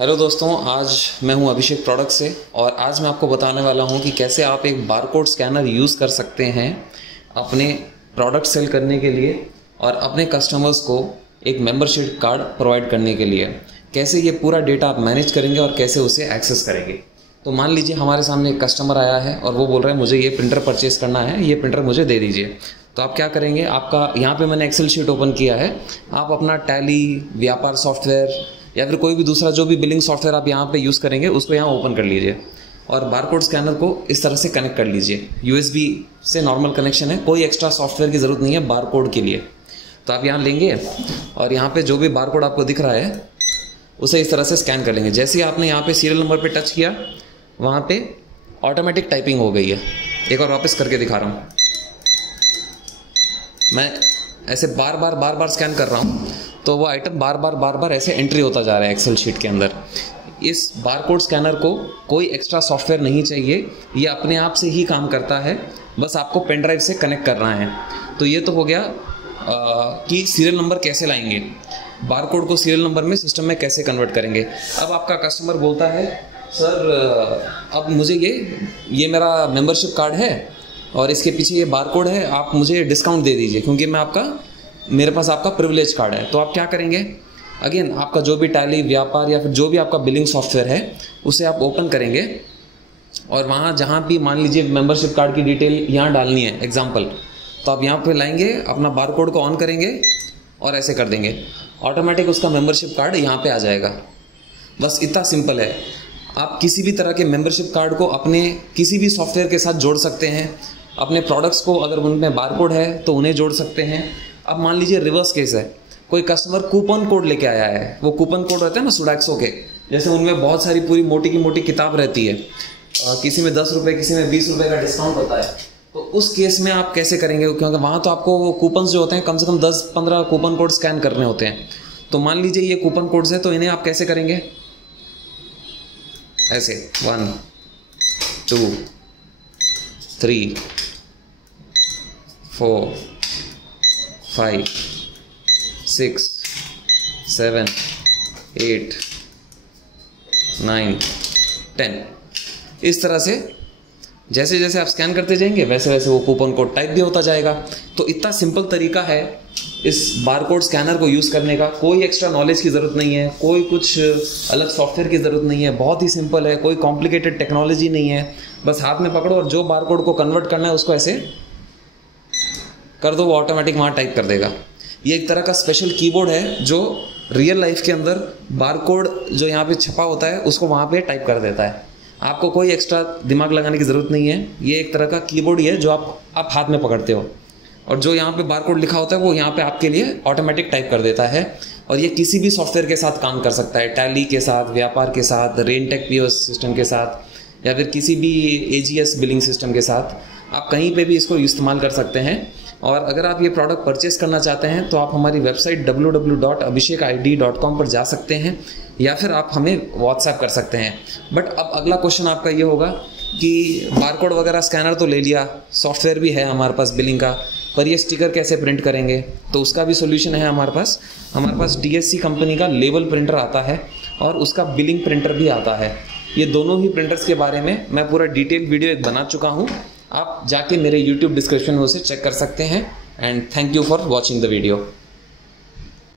Hello दोस्तों, आज मैं हूं अभिषेक प्रोडक्ट से और आज मैं आपको बताने वाला हूं कि कैसे आप एक बारकोड स्कैनर यूज़ कर सकते हैं अपने प्रोडक्ट सेल करने के लिए और अपने कस्टमर्स को एक मेंबरशिप कार्ड प्रोवाइड करने के लिए। कैसे ये पूरा डेटा आप मैनेज करेंगे और कैसे उसे एक्सेस करेंगे। तो मान लीजिए हमारे सामने एक कस्टमर आया है और वो बोल रहा है मुझे ये प्रिंटर परचेस करना है, ये प्रिंटर मुझे दे दीजिए। तो आप क्या करेंगे, आपका यहाँ पे मैंने एक्सेल शीट ओपन किया है, आप अपना टैली, व्यापार सॉफ्टवेयर या फिर कोई भी दूसरा जो भी बिलिंग सॉफ्टवेयर आप यहाँ पे यूज़ करेंगे उसको यहाँ ओपन कर लीजिए और बारकोड स्कैनर को इस तरह से कनेक्ट कर लीजिए। USB से नॉर्मल कनेक्शन है, कोई एक्स्ट्रा सॉफ्टवेयर की ज़रूरत नहीं है बारकोड के लिए। तो आप यहाँ लेंगे और यहाँ पे जो भी बारकोड आपको दिख रहा है उसे इस तरह से स्कैन कर लेंगे। जैसे ही आपने यहाँ पे सीरियल नंबर पे टच किया, वहाँ पे ऑटोमेटिक टाइपिंग हो गई है। एक और वापस करके दिखा रहा हूँ, मैं ऐसे बार बार स्कैन कर रहा हूँ तो वो आइटम बार बार ऐसे एंट्री होता जा रहा है एक्सेल शीट के अंदर। इस बारकोड स्कैनर को कोई एक्स्ट्रा सॉफ्टवेयर नहीं चाहिए, ये अपने आप से ही काम करता है, बस आपको पेन ड्राइव से कनेक्ट करना है। तो ये तो हो गया कि सीरियल नंबर कैसे लाएंगे, बारकोड को सीरियल नंबर में सिस्टम में कैसे कन्वर्ट करेंगे। अब आपका कस्टमर बोलता है सर अब मुझे ये मेरा मेंबरशिप कार्ड है और इसके पीछे ये बारकोड है, आप मुझे डिस्काउंट दे दीजिए क्योंकि मेरे पास आपका प्रिविलेज कार्ड है। तो आप क्या करेंगे, अगेन आपका जो भी टैली, व्यापार या फिर जो भी आपका बिलिंग सॉफ्टवेयर है उसे आप ओपन करेंगे और वहाँ जहाँ भी मान लीजिए मेंबरशिप कार्ड की डिटेल यहाँ डालनी है एग्जांपल, तो आप यहाँ पे लाएंगे, अपना बारकोड को ऑन करेंगे और ऐसे कर देंगे, ऑटोमेटिक उसका मेंबरशिप कार्ड यहाँ पे आ जाएगा। बस इतना सिंपल है। आप किसी भी तरह के मेंबरशिप कार्ड को अपने किसी भी सॉफ्टवेयर के साथ जोड़ सकते हैं। अपने प्रोडक्ट्स को अगर उनमें बारकोड है तो उन्हें जोड़ सकते हैं। अब मान लीजिए रिवर्स केस है, कोई कस्टमर कूपन कोड लेके आया है, वो कूपन कोड रहते हैं ना सुडैक्सो के, जैसे उनमें बहुत सारी पूरी मोटी की मोटी किताब रहती है, किसी में 10 रुपये, किसी में 20 रुपये का डिस्काउंट होता है। तो उस केस में आप कैसे करेंगे, क्योंकि वहाँ तो आपको वो कूपन्स जो होते हैं कम से कम 10-15 कूपन कोड स्कैन करने होते हैं। तो मान लीजिए ये कूपन कोड्स है, तो इन्हें आप कैसे करेंगे, ऐसे 1 2 3 4 5 6 7 8 9 10 इस तरह से जैसे जैसे आप स्कैन करते जाएंगे वैसे वैसे वो कूपन कोड टाइप भी होता जाएगा। तो इतना सिंपल तरीका है इस बारकोड स्कैनर को यूज़ करने का। कोई एक्स्ट्रा नॉलेज की ज़रूरत नहीं है, कोई कुछ अलग सॉफ्टवेयर की ज़रूरत नहीं है, बहुत ही सिंपल है, कोई कॉम्प्लिकेटेड टेक्नोलॉजी नहीं है। बस हाथ में पकड़ो और जो बारकोड को कन्वर्ट करना है उसको ऐसे कर दो, वो ऑटोमेटिक वहाँ टाइप कर देगा। ये एक तरह का स्पेशल कीबोर्ड है जो रियल लाइफ के अंदर बारकोड जो यहाँ पे छपा होता है उसको वहाँ पे टाइप कर देता है। आपको कोई एक्स्ट्रा दिमाग लगाने की ज़रूरत नहीं है। ये एक तरह का कीबोर्ड ही है जो आप हाथ में पकड़ते हो और जो यहाँ पे बारकोड लिखा होता है वो यहाँ पे आपके लिए ऑटोमेटिक टाइप कर देता है। और ये किसी भी सॉफ्टवेयर के साथ काम कर सकता है, टैली के साथ, व्यापार के साथ, रेनटेक POS सिस्टम के साथ या फिर किसी भी AGS बिलिंग सिस्टम के साथ आप कहीं पे भी इसको इस्तेमाल कर सकते हैं। और अगर आप ये प्रोडक्ट परचेस करना चाहते हैं तो आप हमारी वेबसाइट www.abhishekid.com पर जा सकते हैं या फिर आप हमें व्हाट्सएप कर सकते हैं। बट अब अगला क्वेश्चन आपका ये होगा कि बारकोड वगैरह स्कैनर तो ले लिया, सॉफ्टवेयर भी है हमारे पास बिलिंग का, पर ये स्टिकर कैसे प्रिंट करेंगे। तो उसका भी सोल्यूशन है हमारे पास DSC कंपनी का लेबल प्रिंटर आता है और उसका बिलिंग प्रिंटर भी आता है। ये दोनों ही प्रिंटर्स के बारे में मैं पूरा डिटेल वीडियो एक बना चुका हूँ, आप जाके मेरे YouTube डिस्क्रिप्शन में उसे चेक कर सकते हैं। And thank you for watching the video.